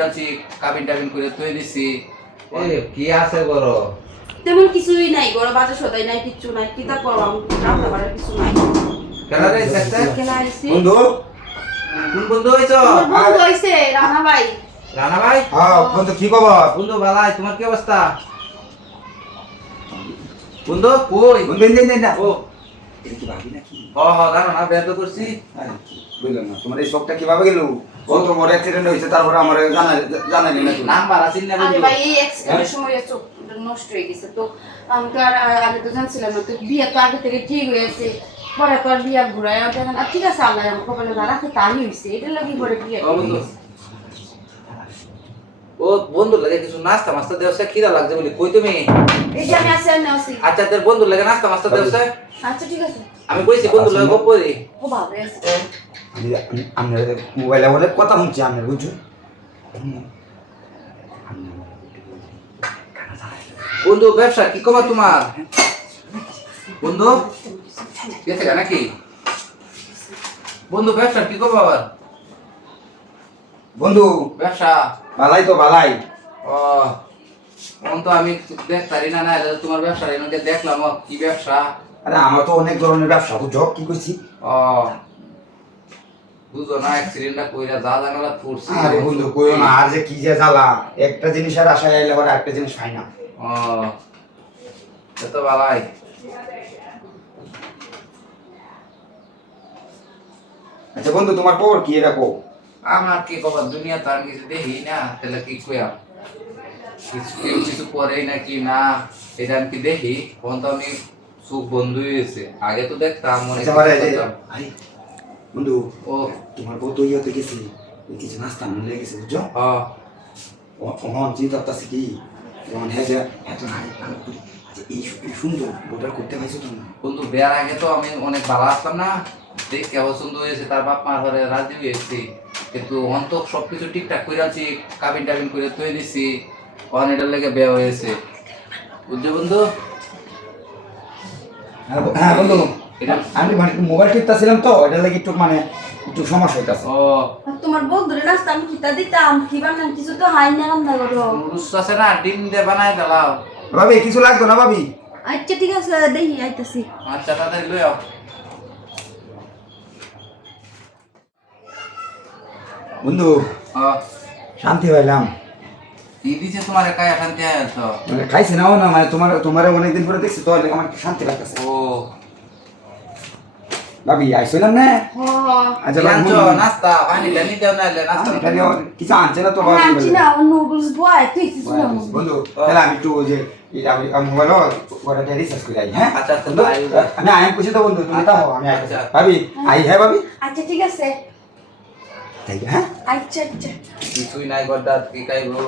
আছি কাবিন টাবিন করে তুই দিছি। কি আছে বড়? তেমন কিছুই নাই বড় বাজার সদাই নাই কিচ্ছু নাই কি তা করলাম রান্না বাড়ার কিছু নাই। কেন রে বন্ধু? কোন বন্ধু হইছো? বন্ধু হইছে? রানা ভাই রানা ভাই হ্যাঁ বন্ধু কি খবর? বন্ধু ভালাই তোমার কি অবস্থা? বন্ধু কই? বন্ধু না ও। কি ভাবি নাকি? হ হ জানো না তো করছি। বুঝলাম না তোমার এই শখটা কীভাবে গেল? ও তো বড় অ্যাক্সিডেন্ট হয়েছে তারপরে আমার জানা জানালি না নাম্বার আছে না আরে ভাই এই অ্যাক্সিডেন্টের সময় চোখ নষ্ট হয়ে গেছে। তো আমি তো আর আর আগে তো জানছিলাম না তো বিয়ে তো আগে থেকে ঠিক হয়েছে পরে তো আর বিয়া ঘুরায় আর আর ঠিক আছে আল্লাহ আমার কপালে না রাখে তাই হয়েছে এটা লাগি পরে বিয়ে ও বন্ধু লাগে কিছু নাস্তা মাস্তা দেওয়া খিদা লাগছে বলি কই তুমি? এই যে আমি আছি আর না আছি। আচ্ছা তোর বন্ধু লাগে নাস্তা মাস্তা দেওয়া আচ্ছা ঠিক আছে। আমি কইছি বন্ধু লাগে গপ করি। ও বাবা আছে। আমি আমি মোবাইলে অনেক কথা শুনছি আমি বুঝছ? বন্ধু ব্যবসা কি খবর তোমার? বন্ধু? গেছে নাকি? বন্ধু ব্যবসা কি খবর বন্ধু ব্যবসা। ভালাই তো ভালাই ও তো আমি দেখতারি না না তোমার ব্যবসা এনে দেখলাম কি ব্যবসা? আরে আমার তো অনেক ধরনের ব্যবসা বুঝছ? কি করছি ও বুঝো না অ্যাক্সিডেন্টটা কইরা যা জানালা পড়ছি আরে বন্ধু কইও না আর যে কি যে জ্বালা। একটা জিনিসের আশায় আইলে আবার একটা জিনিস পাই না। ও এ তো ভালাই আচ্ছা বন্ধু তোমার খবর কি? রাখো আমার কি খবর দুনিয়া তো আমি কিছু দেখি না তাহলে কি কইয়া? কিছু কেউ কিছু করেই না কি না এটা আমি কি দেখি? তখন তো আমি সুখ বন্ধু হয়েছে আগে তো দেখতাম মনে আচ্ছা মানে বন্ধু ও। তোমার বউ তো ইয়েতে গেছে কিছু নাস্তা মিলে গেছে বুঝছ? অহন চিন্তা করতেছে কি যেমন হ্যাঁ যে এত না আচ্ছা এই এই সুন্দর বউটা করতে পাইছো তো বন্ধু বিয়ার আগে তো আমি অনেক ভালো আসতাম না। দেখতে পছন্দ হয়েছে তার বাপ মার ঘরে রাজি হয়েছি। কিন্তু অন্ত সবকিছু ঠিকঠাক করে আছি কাবিন টাবিন করে তুই দিছি অন এটার লেগে বিয়ে হয়েছে। বুঝছ বন্ধু? হ্যাঁ হ্যাঁ বন্ধু। আমি মানে মোবাইল টিপতেছিলাম তো এটার লাগে একটু মানে একটু সমস্যা হইতাছে। ও। আর তোমার বন্ধুরে নাস্তা আমি কিতা দিতাম? কি বানান কিছু তো হাই না রান্না করো। নুডলস আছে না ডিম দিয়ে বানায় দিলাম ভাবি কিছু লাগতো না ভাবি? আচ্ছা ঠিক আছে দেখি আইতাছি। আচ্ছা তাদের লই আও বন্ধু শান্তি পাইলাম। কি দিছে তোমার একাই শান্তি আয়াছ মানে খাইছি নাও না মানে তোমার তোমার অনেকদিন পরে দেখছি তো আমার শান্তি লাগতেছে। ও। ভাবি আইসলাম না আচ্ছা ভাবি, আনছো বন্ধু, নাস্তা পানি টানি দেও না নাস্তা নিয়ে কিছু আনছে না তো ভাবি আনছি না নুডলস বয় তুই কিছু বন্ধু। তাহলে আমি একটু যে এটা আমি মোবাইল ওটা রিসার্চ করে আই হ্যাঁ? আচ্ছা, আচ্ছা। আমি আইন খুশি তো বন্ধু তুমি তাও আমি। আচ্ছা। ভাবি আই হ্যাঁ ভাবি? আচ্ছা ঠিক আছে। তাই হ্যাঁ আচ্ছা আচ্ছা কিছুই নাই গড্ডা কি খাইবো